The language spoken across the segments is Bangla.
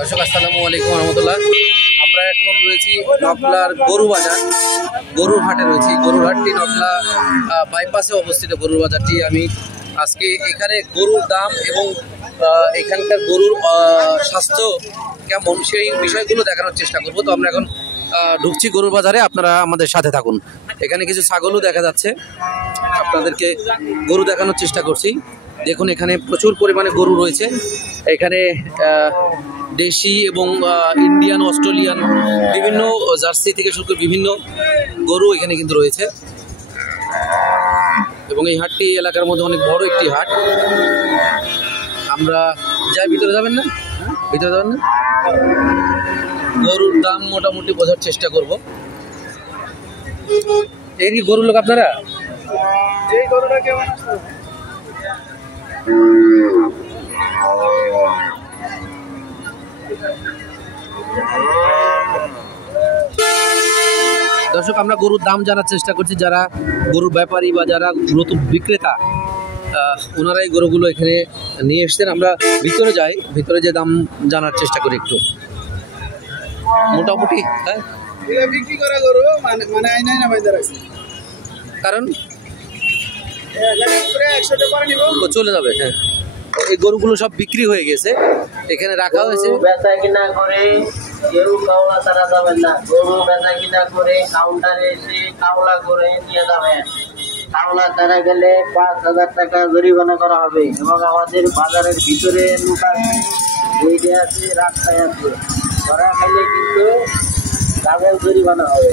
দর্শক আসসালামু আলাইকুম রহমতুল্লাহ। আমরা এখন রয়েছি নকলার গরু বাজার, গরুর হাটে রয়েছি। গরুর হাটটি নকলা বাইপাসে অবস্থিত গরুর বাজারটি। আমি আজকে এখানে গরুর দাম এবং এখানকার গরুর স্বাস্থ্য কেমন সেই বিষয়গুলো দেখানোর চেষ্টা করব। তো আমরা এখন ঢুকছি গরুর বাজারে, আপনারা আমাদের সাথে থাকুন। এখানে কিছু ছাগলও দেখা যাচ্ছে, আপনাদেরকে গরু দেখানোর চেষ্টা করছি। দেখুন এখানে প্রচুর পরিমাণে গরু রয়েছে। এখানে দেশি এবং ইন্ডিয়ান, অস্ট্রেলিয়ান বিভিন্ন জার্সি থেকে শুরু করে বিভিন্ন গরু এখানে কিন্তু রয়েছে। এবং এই হাটটি এলাকার মধ্যে অনেক বড় একটি হাট। আমরা যাই, ভিতরে যাবেন না? ভিতরে যাবেন না? গরুর দাম মোটামুটি বোঝার চেষ্টা করব। এই কি গরুর লোক আপনারা? এই গরুটা কেমন আছে? দর্শক, আমরা গরুর দাম জানার চেষ্টা করছি। যারা গরুর ব্যাপারী বা যারা নতুন বিক্রেতা, ওনারা এই গরুগুলো এখানে নিয়ে এসছেন। আমরা ভিতরে যাই, ভিতরে যে দাম জানার চেষ্টা করি একটু। মোটামুটি হ্যাঁ, বিক্রি করা গরু মানে আইনাই না বাজার আছে, কারণ 100 টাকা করে নিব ও চলে যাবে। হ্যাঁ, এই গরুগুলো সব বিক্রি হয়ে গেছে, এখানে রাখা হয়েছে। বেচা কিনা করে কেউ কাওলা তারা যাবেন না। গরু বেচা কিনা করে কাউন্টারে এসে কাওলা করে নিয়ে যাবেন। কাওলা তারা গেলে 5,000 টাকা জরিমানা করা হবে। এবং আমাদের বাজারের ভিতরে লোক আছে, গেটে আছে, রাস্তায় আছে, ধরা খেলে কিন্তু ডাবল জরিমানা হবে।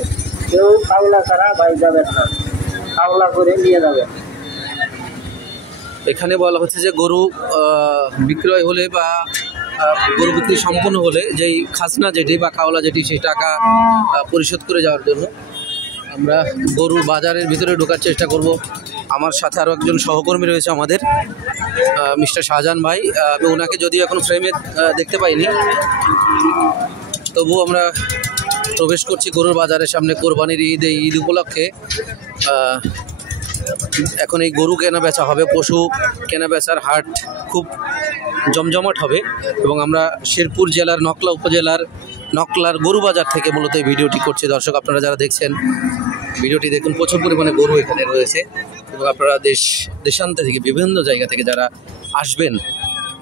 কেউ কাওলা ছাড়া ভাই যাবেন না, কাওলা করে নিয়ে যাবেন। এখানে বলা হচ্ছে যে গরু বিক্রয় হলে বা গরু বিক্রি সম্পন্ন হলে যেই খাজনা যেটি বা কাওলা যেটি, সেই টাকা পরিশোধ করে যাওয়ার জন্য আমরা গরুর বাজারের ভিতরে ঢোকার চেষ্টা করব। আমার সাথে আরও একজন সহকর্মী রয়েছে আমাদের, মিস্টার শাহজাহান ভাই। ওনাকে যদিও এখন ফ্রেমে দেখতে পাইনি, তবুও আমরা প্রবেশ করছি গরুর বাজারের সামনে। কোরবানির ঈদ, এই ঈদ উপলক্ষে এখন এই গরু কেনা বেচা হবে, পশু কেনা বেচার হাট খুব জমজমাট হবে। এবং আমরা শেরপুর জেলার নকলা উপজেলার নকলার গরু বাজার থেকে মূলত এই ভিডিওটি করছি। দর্শক, আপনারা যারা দেখছেন ভিডিওটি দেখুন, প্রচুর পরিমাণে গরু এখানে রয়েছে। এবং আপনারা দেশান্ত থেকে, বিভিন্ন জায়গা থেকে যারা আসবেন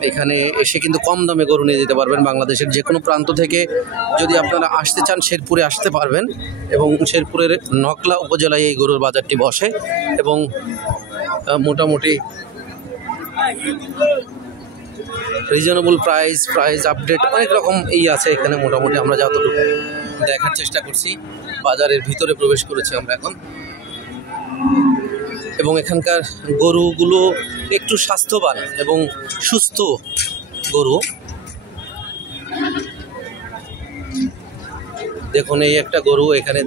এখানে এসে কিন্তু কম দামে গরু নিয়ে যেতে পারবেন। বাংলাদেশের যে কোনো প্রান্ত থেকে যদি আপনারা আসতে চান, শেরপুরে আসতে পারবেন। এবং শেরপুরের নকলা উপজেলায় এই গরুর বাজারটি বসে এবং মোটামুটি রিজনেবল প্রাইস আপডেট অনেক রকম আছে এখানে। মোটামুটি আমরা যতটুকু দেখার চেষ্টা করছি, বাজারের ভিতরে প্রবেশ করেছি আমরা এখন। এবং এখানকার গরুগুলো একটু স্বাস্থ্যবান এবং সুস্থ গরু। দেখুন এই একটা গরু এখানে